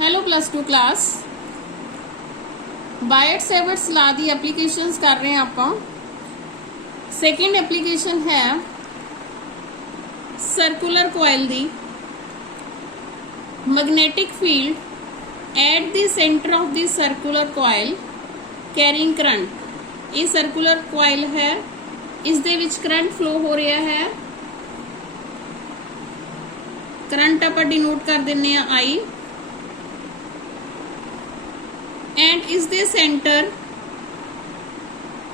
Hello +2 class Biot Savart's law दी applications कर रहे हैं आप। सेकेंड एप्लीकेशन है सर्कुलर कोयल दी magnetic field at the centre of the circular coil carrying current. ये सर्कुलर कोयल है, इस दे विच करंट फ्लो हो रहा है। करंट आप डिनोट कर देने आई एंड इस दे सेंटर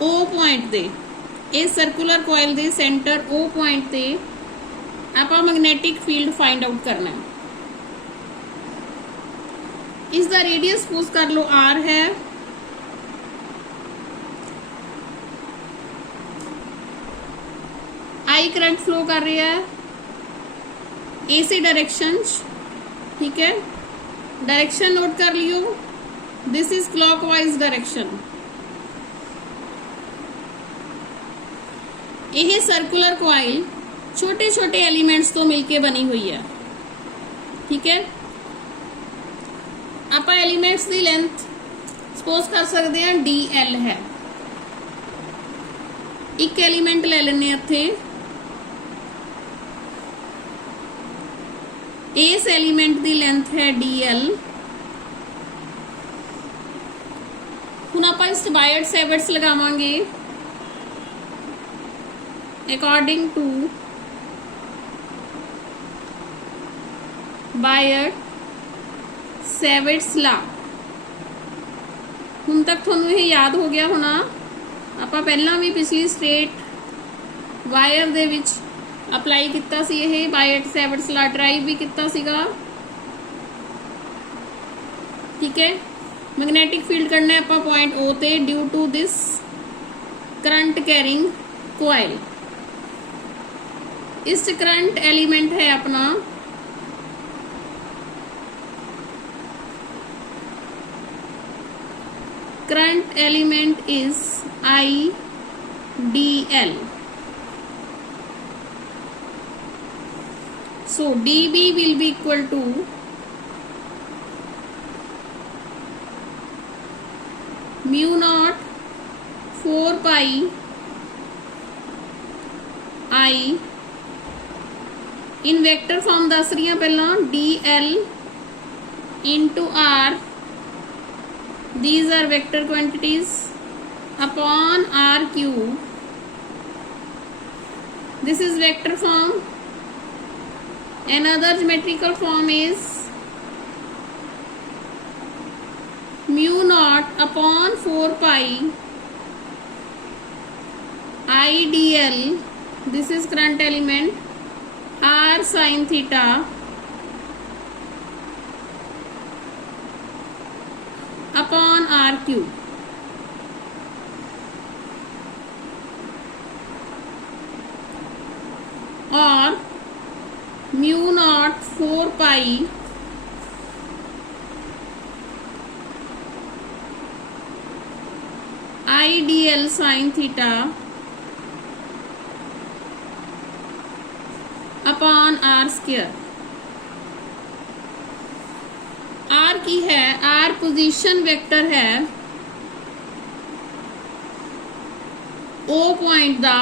ओ पॉइंट दे इस सर्कुलर कोयल दे सेंटर ओ पॉइंट ते आपां मैग्नेटिक फील्ड फाइंड आउट करना है। इसका रेडियस सपोज कर लो आर है। आई करंट फ्लो कर रहा है एसी डायरेक्शन, ठीक है। डायरेक्शन नोट कर लियो, दिस इज क्लॉकवाइज डायरेक्शन। यह सर्कुलर कॉइल छोटे छोटे एलिमेंट्स तो मिलके बनी हुई है, ठीक है। आप एलिमेंट्स की लेंथ सपोज कर सकते हैं DL है। एक एलिमेंट ले लेने इत्थे, इस एलिमेंट की लेंथ है DL। हुण आपां इस बायट सेवर्ट्स लगावांगे अकॉर्डिंग टू बायट सेवर्ट्स ला। हुण तक तुहानूं ये याद हो गया होना, आपां पहलां भी पिछली स्ट्रेट वायर दे विच अप्लाई किया सी। यह बायट सेवर्ट्स ला ड्राइव भी किया सीगा, ठीक है। मैग्नेटिक फील्ड करना है आप पॉइंट ओ ते due to this current carrying coil. इस करंट एलिमेंट है अपना current element is IDL। So dB will be equal to mu naught 4 pi I in vector form दस रही हैं पहला DL into R, these are vector quantities, upon R cube, this is vector form। Another geometrical form is mu naught upon 4 pi IDL, this is current element, R sin theta upon R cube। और mu naught 4 pi IDL sin theta upon R square। R की है, R position vector है O point दा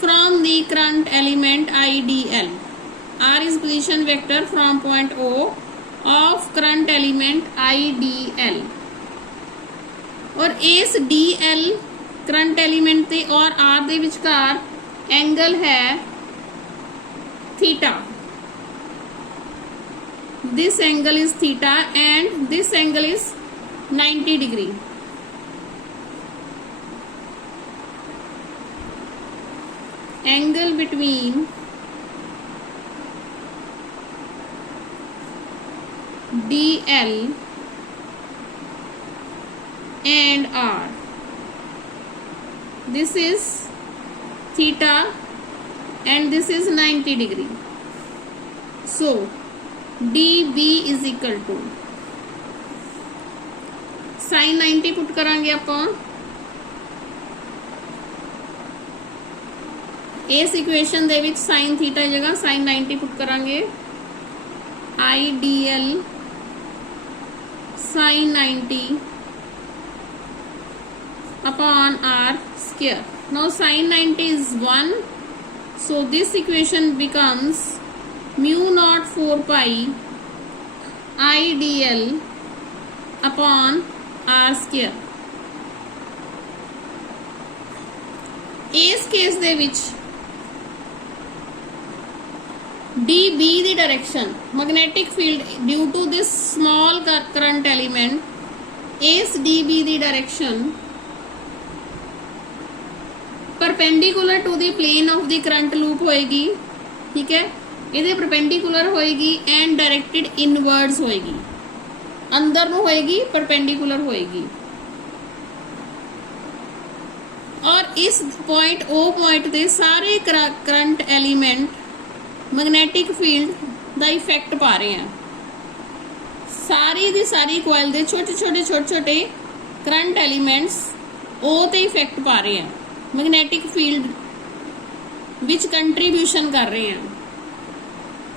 from the current element IDL। R is position vector from point O of current element IDL। और इस DL current element ते और R दे विचकार angle है theta. This angle is theta and this angle is 90 degree. Angle between DL and R, this is theta and this is 90 degree। So DB is equal to sin 90 put करांगे आपां। इस equation दे विच sin theta जगह sin 90 put करांगे। IDL sin 90 upon r square. Now sin 90 is 1, so this equation becomes mu naught 4 pi I dl upon r square. ਇਸ case ਦੇ ਵਿੱਚ dB ਦੀ direction magnetic field due to this small current element ਇਸ dB ਦੀ direction perpendicular to the plane of the current loop होएगी, ठीक है, ये परपेंडिकुलर होएगी एंड डायरेक्टेड इनवर्ड्स होएगी, अंदर नु होएगी, परपेंडिकुलर होएगी। और इस पॉइंट ओ पॉइंट ते सारे करंट एलीमेंट मैग्नेटिक फील्ड दा इफेक्ट पा रहे हैं। सारी दी सारी कॉइल दे छोटे छोटे करंट एलीमेंट्स ओ ते इफेक्ट पा रहे हैं, मैग्नेटिक फील्ड विच कंट्रीब्यूशन कर रहे हैं,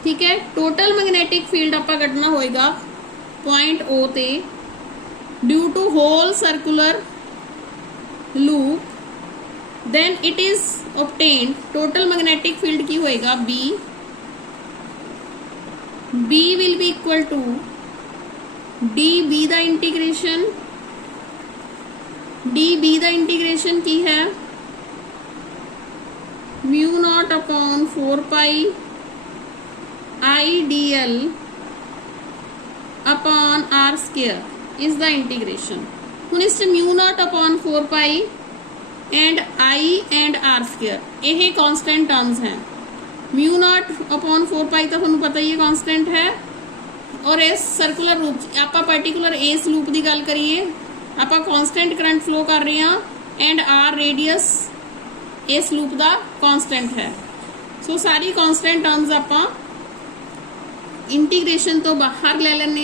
ठीक है। टोटल मैग्नेटिक फील्ड आपका कटना होएगा पॉइंट ओ ते due to whole circular loop, then it is obtained total magnetic field की होएगा B will be equal to d B the integration की है mu not upon 4 pi I d l upon are square is the integration. ਹੁਣ ਇਸ mu not upon 4 pi and I and r square ये constant terms हैं। Mu not upon 4 pi तो ਤੁਹਾਨੂੰ पता ही है कांस्टेंट है, और इस सर्कुलर रूप आप पर्टिकुलर इस लूप की गल करिए आप कांस्टेंट करंट फ्लो कर रहे हैं एंड आर रेडियस इस लूप का कांस्टेंट है। सो सारी कांस्टेंट टर्म्स आप इंटीग्रेशन तो बाहर ले लेने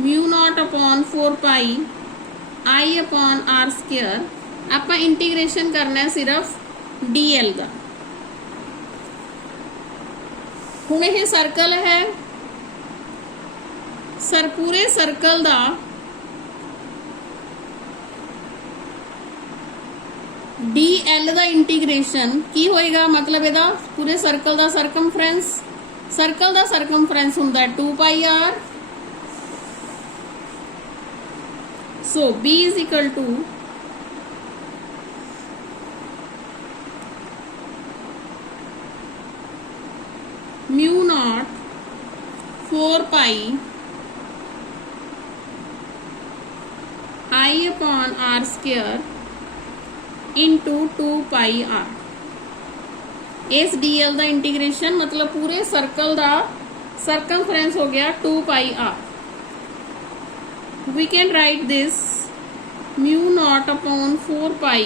mu not upon 4 pi I upon are square आप इंटीग्रेशन करना है सिर्फ डी एल का। हुण यह सर्कल है, पूरे सर्कल का डी एल का इंटीग्रेशन की होएगा, मतलब ਇਹਦਾ पूरे सर्कल का सरकमफ्रेंस ਹੁੰਦਾ 2 pi R. So B is equal to mu not 4 pi I upon are square into 2 pi R. इस डी एल का इंटीग्रेशन मतलब पूरे सर्कल का सरकमफ्रेंस हो गया 2 pi R. We can write this mu not upon 4 pi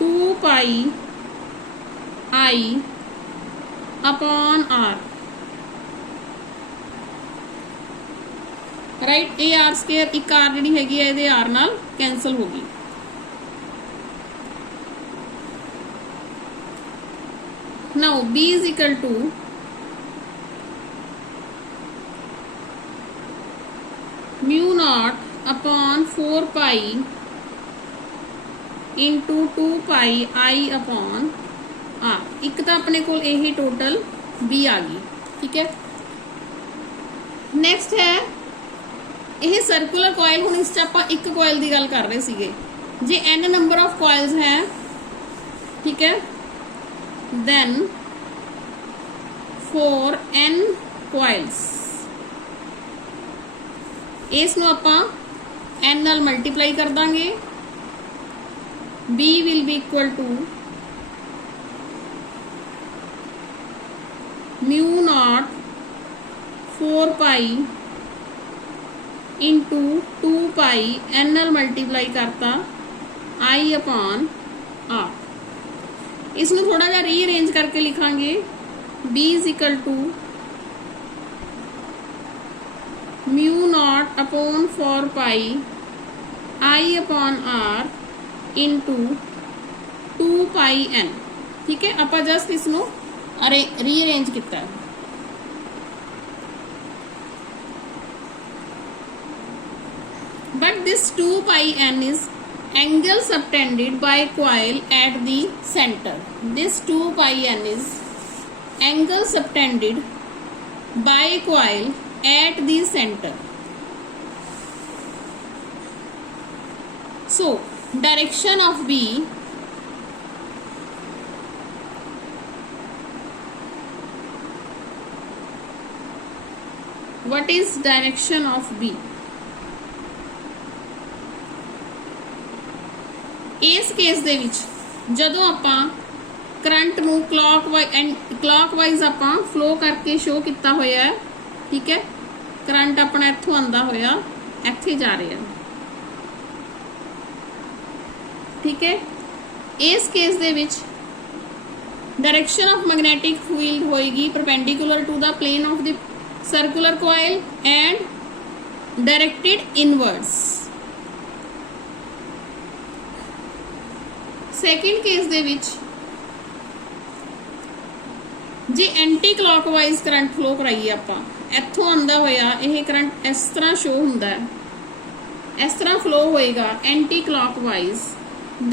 2 pi I upon R, right. ये R square एक R जी हैगी है आर नाल कैंसल होगी। Now B is equal to mu not upon 4 pi into 2 pi I upon r. एक तो अपने को यही टोटल B आ गई, ठीक है। नेक्स्ट है यह सर्कुलर कॉइल। हुण इस आप एक कॉइल की गल कर रहे सीगे, जे n नंबर ऑफ कॉइल्स हैं, ठीक है, then for n coils इस नूं आपां n नाल मल्टीप्लाई कर दांगे। B will be equal to mu not 4 pi into 2 pi n नाल मल्टीप्लाई करता I अपॉन R। इसमें थोड़ा जा रीअरेंज करके लिखांगे। B is equal to mu not upon 4 pi I upon R into 2 pi n, ठीक है। आप जस्ट इसनों रीअरेंज किया। but this 2 pi n is angle subtended by coil at the center. This 2 pi n is angle subtended by coil at the center. So direction of B what is direction of B? ਇਸ case ਦੇ ਵਿੱਚ ਜਦੋਂ ਆਪਾਂ current ਨੂੰ ਕਲॉकਵਾਈਜ਼ ਆਪਾਂ flow ਕਰਕੇ show ਕੀਤਾ ਹੋਇਆ ਹੈ, ਠੀਕ ਹੈ। ਕਰੰਟ ਆਪਣਾ ਇੱਥੋਂ ਆਂਦਾ ਹੋਇਆ ਇੱਥੇ ਜਾ ਰਿਹਾ, ਠੀਕ ਹੈ। ਇਸ ਕੇਸ ਦੇ ਵਿੱਚ ਡਾਇਰੈਕਸ਼ਨ ਆਫ ਮੈਗਨੈਟਿਕ ਫੀਲਡ ਹੋਏਗੀ perpendicular to the plane of the circular coil and directed inwards. Second case ਦੇ ਵਿੱਚ ਜੇ ਐਂਟੀ ਕਲॉकਵਾਈਜ਼ ਕਰੰਟ ਫਲੋ ਕਰਾਈਏ ਆਪਾਂ, ਇੱਥੋਂ ਆਂਦਾ ਹੋਇਆ ਇਹ ਕਰੰਟ ਇਸ ਤਰ੍ਹਾਂ ਸ਼ੋ ਹੁੰਦਾ ਹੈ, ਇਸ ਤਰ੍ਹਾਂ ਫਲੋ ਹੋਏਗਾ anticlockwise,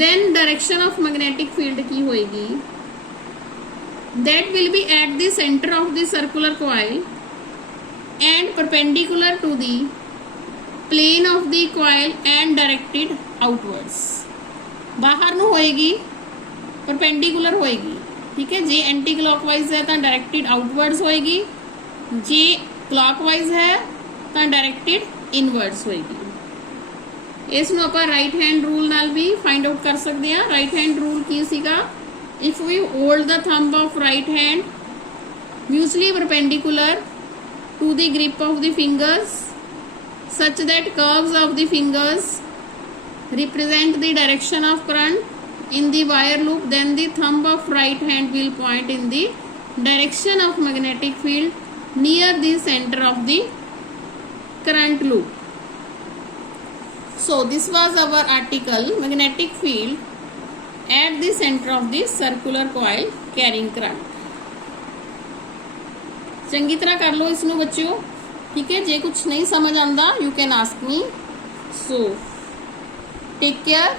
then direction of magnetic field ਕੀ ਹੋਏਗੀ? that will be at the center of the circular coil and perpendicular to the plane of the coil and directed outwards. ਬਾਹਰ ਨੂੰ ਹੋਏਗੀ, perpendicular ਹੋਏਗੀ, ਠੀਕ ਹੈ। ਜੇ ਐਂਟੀ ਕਲॉकਵਾਈਜ਼ ਹੈ ਤਾਂ ਡਾਇਰੈਕਟਿਡ ਆਊਟਵਰਡਸ ਹੋਏਗੀ, ਜੇ ਕਲॉकਵਾਈਜ਼ ਹੈ ਤਾਂ ਡਾਇਰੈਕਟਿਡ ਇਨਵਰਡਸ ਹੋਏਗੀ। ਇਸ ਨੂੰ ਆਪਾਂ ਰਾਈਟ ਹੈਂਡ ਰੂਲ ਨਾਲ ਵੀ ਫਾਈਂਡ ਆਊਟ ਕਰ ਸਕਦੇ ਹਾਂ। ਰਾਈਟ ਹੈਂਡ ਰੂਲ ਕੀ ਸੀਗਾ? ਇਫ ਵੀ ਹੋਲਡ ਦਾ thumb of right hand mutually perpendicular to the grip of the fingers such that curves of the fingers represent the direction of current in the wire loop, then the thumb of right hand will point in the direction of magnetic field near the center of the current loop. So this was our article, magnetic field at the center of the circular coil carrying current. ਚੰਗੀ ਤਰ੍ਹਾਂ ਕਰ ਲਓ ਇਸ ਨੂੰ ਬੱਚਿਓ, ਠੀਕ ਹੈ। ਜੇ ਕੁਝ ਨਹੀਂ ਸਮਝ ਆਉਂਦਾ you can ask me. So take care.